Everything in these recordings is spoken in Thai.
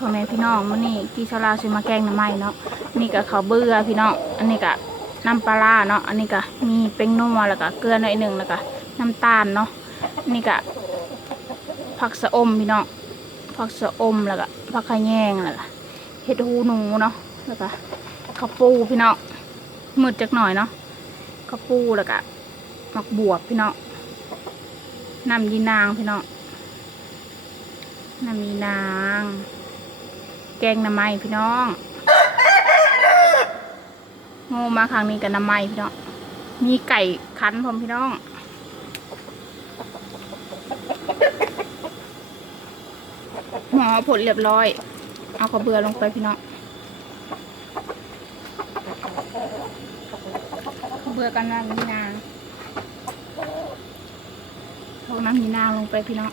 พ่อแม่พี่น้องมื้อนี้พี่ชาวลาวสิมาแกงหน่อไม้เนาะนี่ก็ข้าวเบื่อพี่น้องอันนี้ก็น้ำปลาเนาะอันนี้ก็มีเป็นนัวแล้วก็เกลือหน่อยหนึ่งแล้วก็น้ำตาลเนาะนี่ก็ผักสะอมพี่น้องผักสะอมแล้วก็ผักขะแยงแล้วก็เห็ดหูหนูเนาะแล้วก็ข้าวปูพี่น้องมืดจักหน่อยเนาะข้าวปูแล้วก็หมักบวบพี่น้องน้ำยีนางพี่น้องน้ำมีนาง แกงน้ำไม้พี่น้องโง่มาครั้งนี้กับน้ำไม้พี่น้อง มีไก่คั้นพร้อมพี่น้อง หมอผลเรียบร้อย เอาข้าวเบื่อลงไปพี่น้องเบื่อกันน้ำมีนางน้ำมีนางลงไปพี่น้อง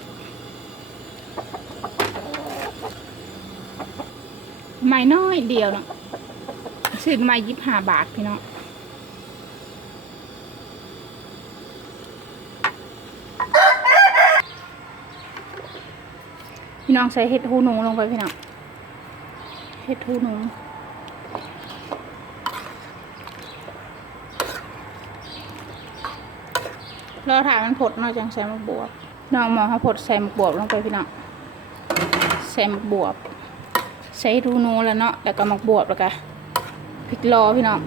ไม้น้อยเดียวเนาะซื้อไม้ยิบห้าบาทพี่น้องพี่น้องใส่เห็ดหูหนูลงไปพี่น้องเห็ดหูหนูรอถ่ายมันผดเนอกจังใส่มกบวบน้องหมอเขาผดใส่มกบวบลงไปพี่น้องใส่มกบวบ ใช้รูนูแล้วเนาะแล้วก็หมักบวบแล้วก็พริกลอพี่น้อง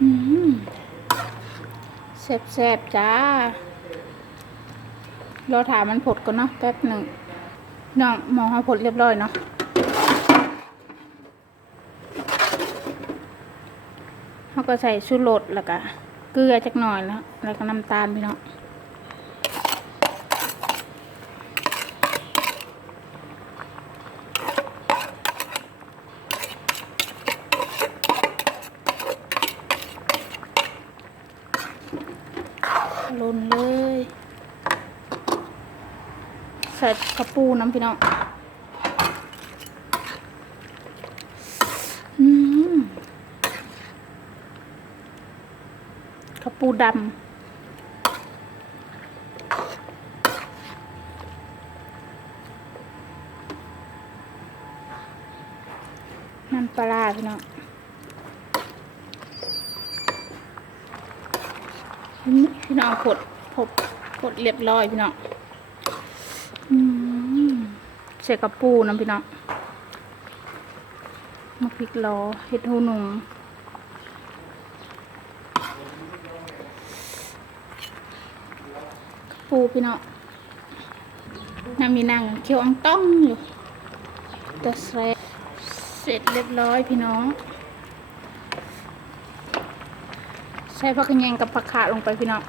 อืมแซ่บๆจ้ารอถามมันผดก่อนเนาะแป๊บหนึ่งน้องมองให้ผดเรียบร้อยเนาะเขาก็ใส่ชูรสแล้วก็เกลือจักหน่อยแล้วแล้วก็น้ำตาลพี่น้อง ลนเลยใส่กระปูน้ำพี่น้องกระปูดำน้ำปลาร้าพี่น้อง พี่น้องผดผดผดเรียบร้อยพี่น้องอืมใส่กระปูน้ำพี่น้องมะพริกลอเห็ดหูหนูกระปูพี่น้องน้ำมีนางเคี้ยวอังต้องอยู่แต่เสร็จเสร็จเรียบร้อยพี่น้อง ใส่ผักกระเยงกับผักขาลงไปพี่น้อง